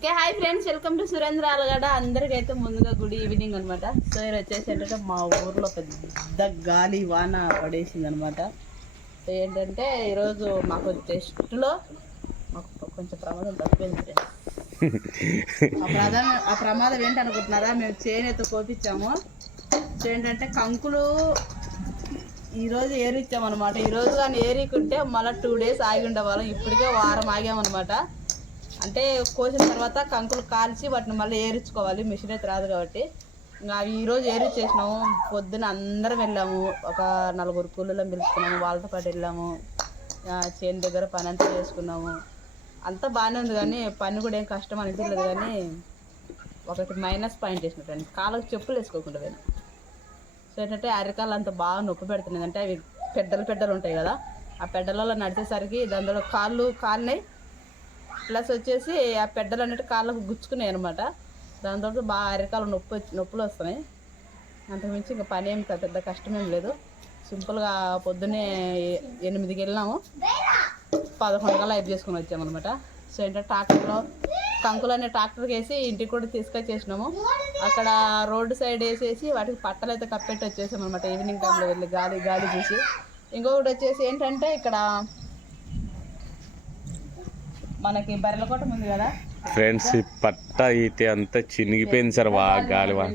Okay hi friends welcome to Surendra Alagada అందరికైతే ముందుగా good evening అనమాట so ఇది వచ్చేసి ఏంటంటే మా ఊర్లో పెద్ద గాలి వాన పడేసింది అనమాట సో ఏంటంటే ఈరోజు మాకు టెస్ట్లో మాకు కొంచెం ప్రమాదం తప్పింది ఫ్రెండ్స్. ఆ ప్రమాదం ఆ ప్రమాదం ఏంటి అనుకుంటున్నారా? మేము చేనేత కోపించాము. సో ఏంటంటే కంకులు ఈరోజు ఏరిచ్చామన్నమాట. ఈరోజు కానీ ఏరికుంటే మళ్ళీ టూ డేస్ ఆగి ఉండేవాళ్ళం. ఇప్పటికే వారం ఆగామన్నమాట. అంటే కోసిన తర్వాత కంకులు కాల్చి వాటిని మళ్ళీ ఏరించుకోవాలి. మిషన్ అయితే రాదు కాబట్టి. ఇంకా అవి ఈరోజు ఏరిచ్చేసినాము పొద్దున అందరం వెళ్ళాము. ఒక నలుగురు కూలీలను పిలుచుకున్నాము. వాళ్ళతో పాటు వెళ్ళాము. చేను దగ్గర పని అంతా చేసుకున్నాము. అంతా బాగానే ఉంది కానీ పని కూడా ఏం కష్టం అనిపించలేదు కానీ ఒకటి మైనస్ పాయింట్ వేసినట్టు కాళ్ళకి చెప్పులు వేసుకోకుండా పోయినా. సో ఏంటంటే అరికాలు అంత బాగా నొప్పి పెడుతున్నాయి. అంటే అవి పెద్దలు పెద్దలు ఉంటాయి కదా. ఆ పెద్దలలో నడిచేసరికి దానిలో కాళ్ళు కాలినాయి ప్లస్ వచ్చేసి ఆ పెద్దలు అనేవి కాళ్ళకు గుచ్చుకున్నాయి అనమాట దాంతో బాగా అరికాలు నొప్పి వచ్చి- నొప్పులు వస్తున్నాయి. అంతకుమించి ఇంకా పని ఏం పెద్ద కష్టమేం లేదు. సింపుల్గా పొద్దున్నే ఎనిమిదికి వెళ్ళినాము. పదకొండు గల అయిపు చేసుకుని వచ్చామన్నమాట సో ఏంటంటే ట్రాక్టర్లో కంకులు అనే ట్రాక్టర్కి వేసి ఇంటికి కూడా తీసుకొచ్చేసినాము. అక్కడ రోడ్డు సైడ్ వేసేసి వాటికి పట్టలు అయితే కప్పెట్టి వచ్చేసాము అనమాట ఈవినింగ్ టైంలో వెళ్ళి గాలి గాలి చూసి. ఇంకొకటి వచ్చేసి ఏంటంటే ఇక్కడ మనకి బర్రెలకోట ఉంది కదా? ఫ్రెండ్స్ పట్ట అయితే అంతా చినిగిపోయింది సార్ వా గాలివా.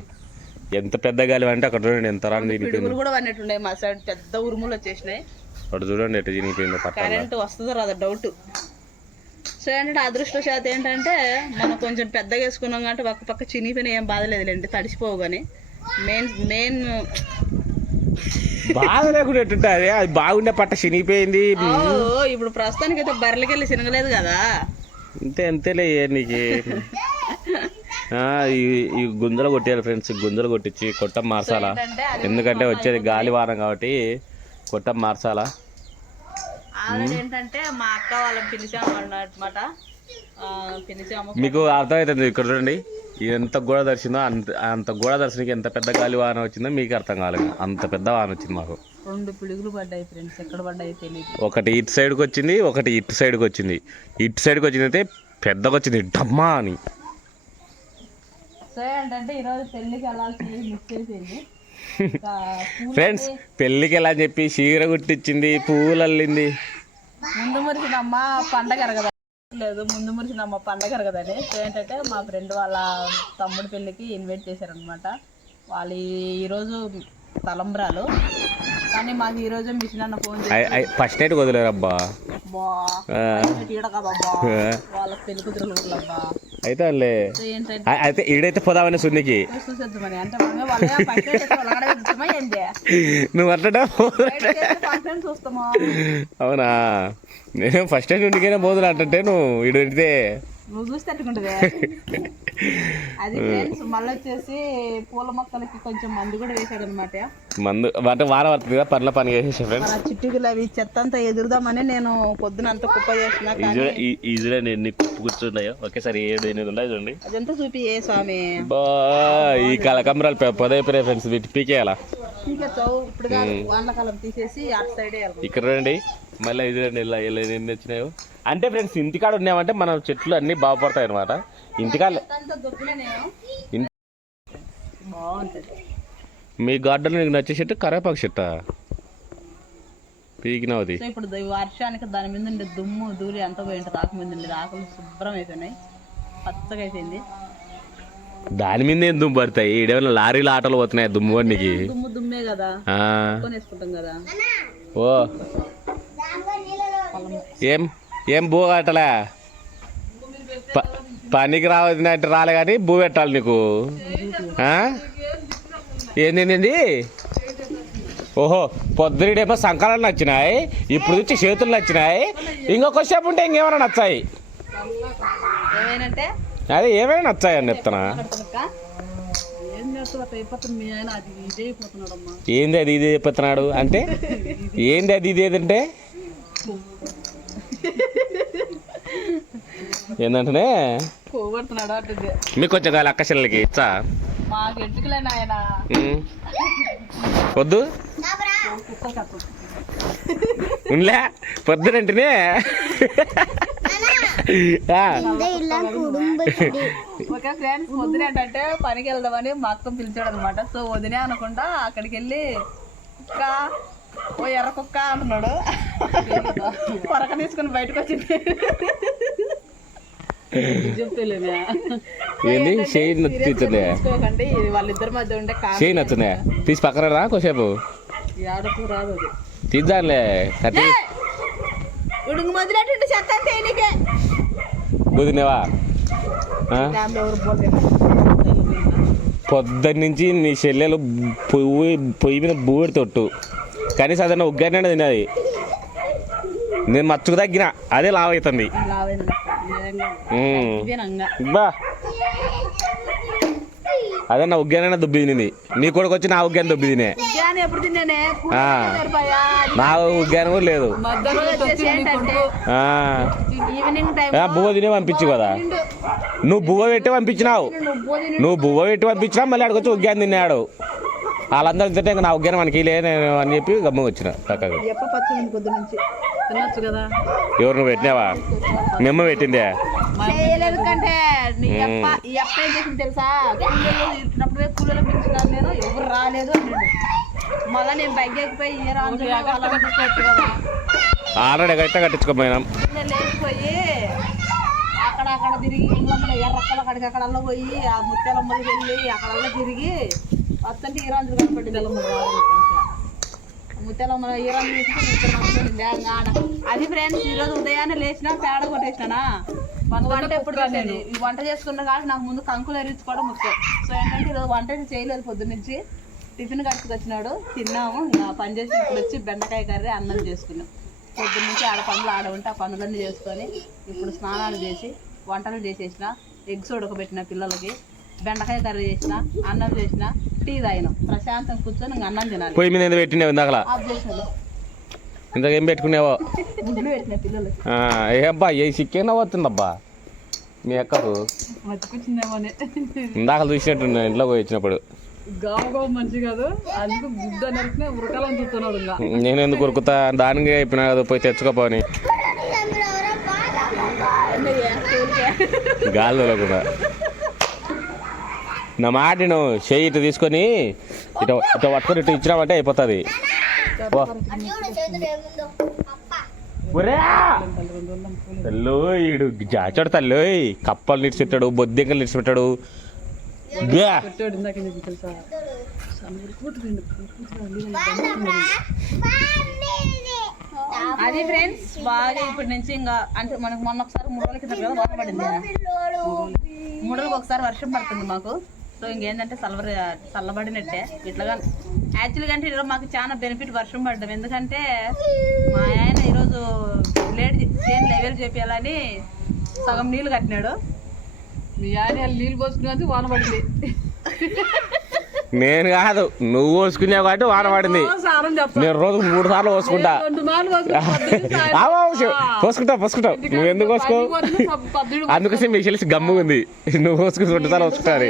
ఎంత పెద్ద గాలి అంటే అక్కడ చూడండి ఎంత రాని చినిగిపోయింది. కూడా పన్నట్టున్నాయి మా సైడ్ పెద్ద ఉరుములు వచ్చేసినాయి. అక్కడ చూడండి ఎట్లా చినిగిపోయిందో పట్ట కరెంట్ వస్తుందో రాదా డౌట్. సో ఏంటంటే అదృష్టశాతం ఏంటంటే మనం కొంచెం పెద్దగా వేసుకున్నాం కాబట్టి పక్క పక్క చినిగిపోయినా ఏం బాధ లేదులేండి తడిసిపోవు కానీ మెయిన్ మెయిన్ బాగా లేకుండా ఎట్టుంటుంది? అది బాగుండే పట్ట చినిగిపోయింది. ఇప్పుడు ప్రస్తుతానికి అయితే బర్రెలకి వెళ్ళి చినగలేదు కదా? అంతే అంతేలే నీకు. ఈ గుంజలు కొట్టేయాలి ఫ్రెండ్స్ గుంజలు కొట్టించి కొట్టం మార్చాలా? ఎందుకంటే వచ్చేది గాలి వారం కాబట్టి కొట్టం మార్చాలా? ఏంటంటే మా అక్క వాళ్ళని పిలిచాము అన్నమాట. ఆ, పిలిచాము మీకు అర్థమవుతుంది ఇక్కడ చూడండి. ఎంత గోడ దర్శిందో అంత అంత గోడ దర్శనకి ఎంత పెద్ద గాలి వాన వచ్చిందో మీకు అర్థం కాలేదు అంత పెద్ద వాన వచ్చింది మాకు. రెండు పిడుగులు పడ్డాయి ఫ్రెండ్స్ ఎక్కడ పడ్డాయి తెలియదు ఒకటి ఇటు సైడ్కి వచ్చింది ఒకటి ఇటు సైడ్కి వచ్చింది. ఇటు సైడ్కి వచ్చింది అయితే పెద్దగా వచ్చింది డమ్మా అని. సో ఏంటంటే ఈరోజు పెళ్ళికి వెళ్ళాల్సింది మిస్ ఫ్రెండ్స్ పెళ్ళికి ఎలా చెప్పి చీర గుట్టించింది పువ్వులు అల్లింది. ముందు మురిసినమ్మ పండగ లేదు ముందు మురిసినమ్మ పండగ ఎరగదని సో ఏంటంటే మా ఫ్రెండ్ వాళ్ళ తమ్ముడి పెళ్ళికి ఇన్వైట్ చేశారనమాట వాళ్ళు ఈ- ఈరోజు తలంబ్రాలు. కానీ మాకు ఈరోజు మిషన్ అన్న ఫోన్ ఫస్ట్ నైట్ వదిలేరబ్బా. వాళ్ళ పెళ్ళి కూతురు ఊర్లబ్బా అయితే వాళ్ళే. అయితే ఈడైతే పోదామని సున్నికి. నువ్వు చూస్తామా? అవునా? నేను ఫస్ట్ నైట్ ఇంటికైనా పోదులు అంటే నువ్వు ఈడు పెడితే. నువ్వు చూసి తట్టుకుంటుంది అది ఫ్రెండ్స్ మళ్ళీ వచ్చేసి పూల మొక్కలకి కొంచెం మందు కూడా వేసాడు అనమాట మందు అంటే వాన పడుతుంది కదా పనుల పని చేసేసా ఫ్రెండ్స్. చిట్టుకులు అవి చెత్త అంతా ఎదురుదామని నేను పొద్దున అంతా కుప్ప చేసిన ఈజీగా ఎన్ని కూర్చున్నాయో. ఒకేసారి ఏడు ఎనిమిది ఉన్నాయి చూడండి. అదంతా చూపి ఏ స్వామి. ఈ కలకమరాలు ఫ్రెండ్స్ వీటి పీకేయాలా? ఇంకా చౌ ఇప్పుడు కాదు వానకాలం తీసేసి అటు సైడే వెళ్ళాలి. ఇక్కడ రండి. మళ్ళీ ఇది రండి ఇలా ఇలా ఎన్ని వచ్చినాయో. అంటే ఫ్రెండ్స్ ఇంటికాడ ఉన్నామంటే మన చెట్లు అన్నీ బాగుపడతాయి అనమాట ఇంటికాడ మీ గార్డెన్ నీకు నచ్చే చెట్టు కరేపాకు చెట్ట? పీకినవది. సో ఇప్పుడు ఈ వర్షానికి దాని మీద ఉండే దుమ్ము ధూళి అంతా పోయి ఉంటుంది ఆకు మీద ఉండే ఆకులు శుభ్రం అయిపోయినాయి. పచ్చగా అయిపోయింది. దాని మీద ఏం దుమ్ము పడతాయి? ఈడేమైనా లారీలు ఆటోలు పోతున్నాయి దుమ్ము వండికి దుమ్ము దుమ్మే కదా. కదా. ఓ. ఏం? ఏం భూ కట్టలే ప- పనికి రావద్దు రాలే కానీ భూ పెట్టాలి నీకు? ఏంది ఓహో పొద్దునేమో సంకరాలు నచ్చినాయి ఇప్పుడు వచ్చి చేతులు నచ్చినాయి. ఇంకొక స్టెప్ ఉంటే ఇంకేమైనా నచ్చాయి? అదే ఏమైనా నచ్చాయి అని చెప్తున్నా ఏంది అది ఇది చెప్తున్నాడు అంటే? ఏంది అది ఇది ఏదంటే ఏంటంటే పోగొడుతున్నాడు అటు మీకు కొంచెం కాదు అక్క చెల్లెలకి ఇచ్చా. వద్దు. ఉంలే పొద్దునంటేనే. ఓకే ఫ్రెండ్స్ వదిన ఏంటంటే పనికి వెళ్దామని మా అక్క పిలిచాడు అనమాట సో వదినే అనకుండా అక్కడికి వెళ్ళి కుక్క ఓ ఎర్ర కుక్క అంటున్నాడు. పొరక తీసుకుని బయటకు వచ్చింది. ఏంది? చేయి నచ్చుతుంది చేయి నచ్చుందే తీసి పక్కన రా అది. తీద్దాంలే కట్టి. పోలేదు పొద్దున్న నుంచి నీ చెల్లెలు పొయ్యి పొయ్యి మీద బూడి తొట్టు కనీసం అదన్న ఉగ్గానే తినది. నేను మచ్చుకు తగ్గిన అదే లావ్ అవుతుంది. బా అదే నా ఉగ్గానైనా దుబ్బి తినింది నీ కొడుకు వచ్చి నా ఉగ్గాని దుబ్బి తినే నా ఉగ్గాని కూడా లేదు. వచ్చేసి ఏంటంటే ఆ. ఈవినింగ్ టైం ఆ, బువ్వ తినే పంపించు కదా. నువ్వు బువ్వ పెట్టి పంపించినావు. నువ్వు బువ్వ పెట్టి పంపించినా మళ్ళీ అక్కడికి వచ్చి ఉగ్గాని తిన్నాడు. వాళ్ళందరూ తింటే ఇంకా నా ఉగ్గాని మనకి లే నేను అని చెప్పి గమ్మ వచ్చిన తినొచ్చు కదా. ఎవరు నువ్వు పెట్టినావా? మెమ్మ పెట్టిందే? చేయలేదు కంటే నీ అప్ప ఈ అప్ప ఏం చేసింది తెలుసా? కూలీలు ఇచ్చినప్పుడే కూలీలు పిలిచినాను నేను ఎవరు రాలేదు అన్నాడు మళ్ళీ నేను బైక్ ఎక్కిపోయి ఏ రాను కదా. ఆల్రెడీ గట్ట కట్టించుకోపోయినాం నేను? లేచిపోయి అక్కడ అక్కడ తిరిగి ఇంట్లో ఎర్రక్కల అక్కడికి అక్కడల్లో పోయి ఆ ముత్యాలమ్మకి వెళ్ళి అక్కడల్లో తిరిగి వస్తుంటే ఈ రాజులు కనపడి ముత్యాల ఈ రాజు తీసుకుని ఆడ. అది ఫ్రెండ్స్ ఈరోజు రోజు ఉదయాన్నే లేచినా పేడ కొట్టేసినా వంట ఎప్పుడు ఈ వంట చేసుకున్న కాదు నాకు ముందు కంకులు ఎరించుకోవడం ముఖ్యం. సో ఏంటంటే ఈరోజు వంట చేయలేదు పొద్దున్న నుంచి. టిఫిన్ కట్టుకు వచ్చినాడు. తిన్నాము. పని చేసి ఇప్పుడు వచ్చి బెండకాయ కర్రీ అన్నం చేసుకున్నాం. పొద్దున్న నుంచి ఆడ పనులు ఆడ ఉంటే ఆ పనులన్నీ చేసుకొని ఇప్పుడు స్నానాలు చేసి వంటలు చేసేసిన. ఎగ్స్ ఉడకబెట్టిన పిల్లలకి. బెండకాయ కర్రీ చేసిన అన్నం చేసిన టీ తాగినాం. ప్రశాంతం కూర్చొని ఇంక అన్నం తినాలి. పొయ్యి మీద ఎందుకు పెట్టినావు ఇందాకలా? ఆఫ్ ఇంతకు ఏం పెట్టుకునేవో? గుడ్లు పెట్టిన పిల్లలకి ఆ, ఏ అబ్బా ఏ సిక్కేనా వస్తుందబ్బా మీ అక్కకు? ఇందాక చూసినట్టు ఇంట్లో పోయి వచ్చినప్పుడు. గావ మంచి కాదు. అందుకు గుడ్డ నరికిన ఉరకాలని చూస్తున్నాడు ఇంకా. నేను ఎందుకు ఉరుకుతా? దానికి చెప్పినా కదా పోయి తెచ్చుకోపోని గాలిలో కూడా నా మాట నువ్వు చేయి ఇటు తీసుకొని ఇటు ఇటు పట్టుకొని ఇటు ఇచ్చినామంటే అయిపోతుంది. తల్లు ఒరే! ఈడు జాచాడు తల్లు కప్పలు నిడిచిపెట్టాడు బొద్దింకలు నిడిచిపెట్టాడు. పెట్టాడు అది ఫ్రెండ్స్ బాగా ఇప్పటి నుంచి ఇంకా అంటే మనకు మొన్న ఒకసారి మూడు రోజుల కింద కదా వర్షం పడింది మూడు రోజులకు ఒకసారి వర్షం పడుతుంది మాకు. సో ఇంకేంటంటే చల్లబడి చల్లబడినట్టే ఇట్లాగా యాక్చువల్గా అంటే ఈరోజు మాకు చాలా బెనిఫిట్ వర్షం పడడం. ఎందుకంటే మా ఆయన ఈరోజు లేట్ చేను లెవెల్ చేపించాలని సగం నీళ్ళు కట్టినాడు. మీ ఆయన నీళ్ళు పోసుకున్నది వాన పడింది నేను కాదు నువ్వు పోసుకున్నావు కాబట్టి వాన పడింది. నేను రోజు మూడు సార్లు పోసుకుంటా పోసుకుంటావు పోసుకుంటావు నువ్వు ఎందుకు పోసుకో అందుకోసం మీ తెలిసి గమ్ము ఉంది. నువ్వు పోసుకుని రెండు సార్లు పోసుకుంటారు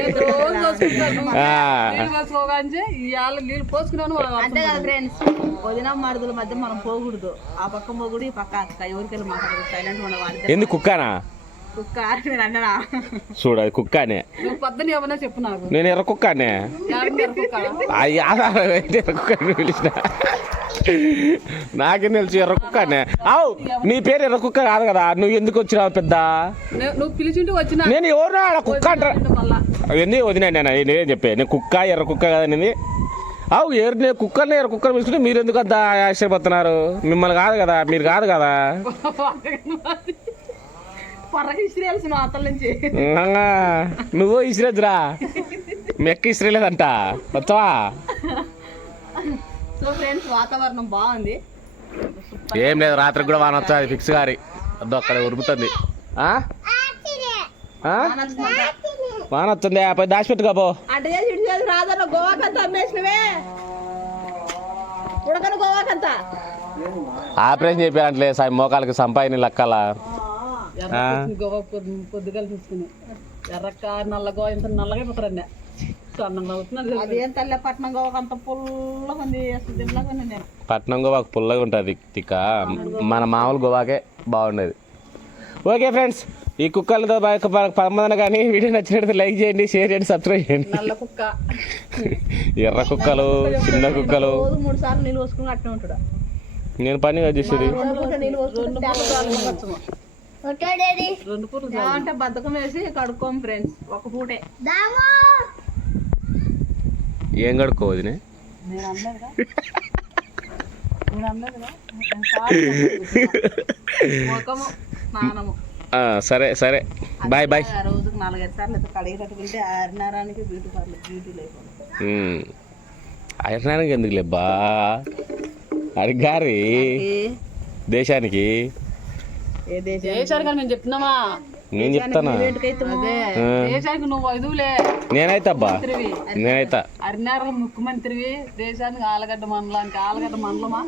అంతే కదా ఫ్రెండ్స్ వదిన మరుదుల మధ్య మనం పోకూడదు. ఆ పక్క పోకూడదు ఈ పక్క అక్క ఎవరికెళ్ళి మాట్లాడదు సైలెంట్ ఉండాలి వాడితే ఎందుకు కుక్కానా? కుక్క నేను అన్నడా చూడు అది కుక్కానే. నువ్వు పొద్దున ఏమన్నా చెప్పు నాకు. నేను ఎర్ర కుక్కానే. ఆధారం ఎర్ర కుక్కని పిలిచిన. నాకేం తెలుసు ఎర్ర కుక్కనే. అవు నీ పేరు ఎర్ర కుక్క కాదు కదా నువ్వు ఎందుకు వచ్చినావు పెద్ద? నువ్వు పిలిచింటూ వచ్చిన. నేను ఎవరు ఆడ కుక్క అంటారా? ఏంది వదినా నేను నేనేం చెప్పే నేను కుక్క ఎర్ర కుక్క కదనేది. అవు ఎర్ర నేను కుక్కర్ని ఎర్ర కుక్కర్ పిలుచుకుంటే మీరు ఎందుకు అంత ఆశ్చర్యపోతున్నారు మిమ్మల్ని కాదు కదా మీరు కాదు కదా. ఇసిరేయాల్సిన నుంచి. నువ్వు ఇసిరేద్దురా. మెక్క ఇసిరేలేదంట వచ్చావా సో ఫ్రెండ్స్ వాతావరణం బాగుంది. ఏం లేదు రాత్రికి కూడా వాన వచ్చా ఫిక్స్ గారి అద్దో అక్కడ? ఆ? వాన వస్తుంది పోయి దాచిపెట్టుకో పో. అంటే రాదన్న గోవాకంతా అమ్మేసినవే. ఉడకను గోవాకంతా. ఆపరేషన్ చెప్పారంటలే సాయి మోకాలకి సంపాయిని లక్కల. గోవా పొద్దుగా చూసుకుని. ఎర్రక్క నల్లగో ఇంత నల్లగా పట్నం గోవాకు పుల్లగా ఉంటుంది తిక్క. మన మామూలు గోవాకే బాగుండేది. ఓకే ఫ్రెండ్స్ ఈ కుక్కలతో పమ్మదన కానీ వీడియో నచ్చినట్టు లైక్ చేయండి షేర్ చేయండి సబ్స్క్రైబ్ చేయండి. నల్ల కుక్క. ఎర్ర కుక్కలు చిన్న కుక్కలు. రోజు మూడు సార్లు నీళ్ళు పోసుకుని అట్నే ఉంటాడు. నేను పని చూసేది? రెండు పూటలు అంటే బద్ధకం వేసి కడుక్కోం ఫ్రెండ్స్ ఒక పూటే. ఏం ఆ, సరే సరే. Bye bye. ఆ రోజుకి నాలుగైదు సార్లు అయితే కడిగి కట్టుకుంటే ఆరున్నరానికి బ్యూటీ పార్లర్ బ్యూటీ లేకుండా అయినానికి ఎందుకు లేబ్బా అడిగారి దేశానికి. దేశానికి? మేము చెప్తున్నామా? నేను చెప్తానా? దేశానికి నువ్వు వధువులే? నేనైతే అబ్బా నేనైతే. ముఖ్యమంత్రివి. దేశానికి ఆలగడ్డ మండలానికి ఆలగడ్డ మండలమా?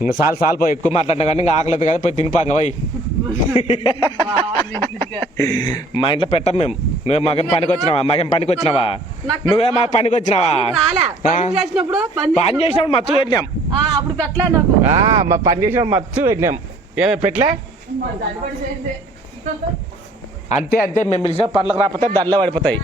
ఇంకా పోయి ఎక్కువ మాట్లాడినా కానీ ఇంకా ఆకలేదు కదా పోయి తినిపాంగ పోయి. మా ఇంట్లో పెట్టం మేము. నువ్వే మాకేం పనికి వచ్చినావా మాకేం పనికి వచ్చినావా నువ్వే మా పనికి వచ్చినావా రాలే. పని చేసినప్పుడు పని పని చేసినప్పుడు మత్తు పెట్టినాం. ఆ, అప్పుడు పెట్టలే నాకు. ఆ, మా పని చేసినప్పుడు మత్తు పెట్టినాం. ఏమే పెట్టలే. అంతే అంతే. మేము పిలిచిన పనులకు రాకపోతే దడ్లో పడిపోతాయి.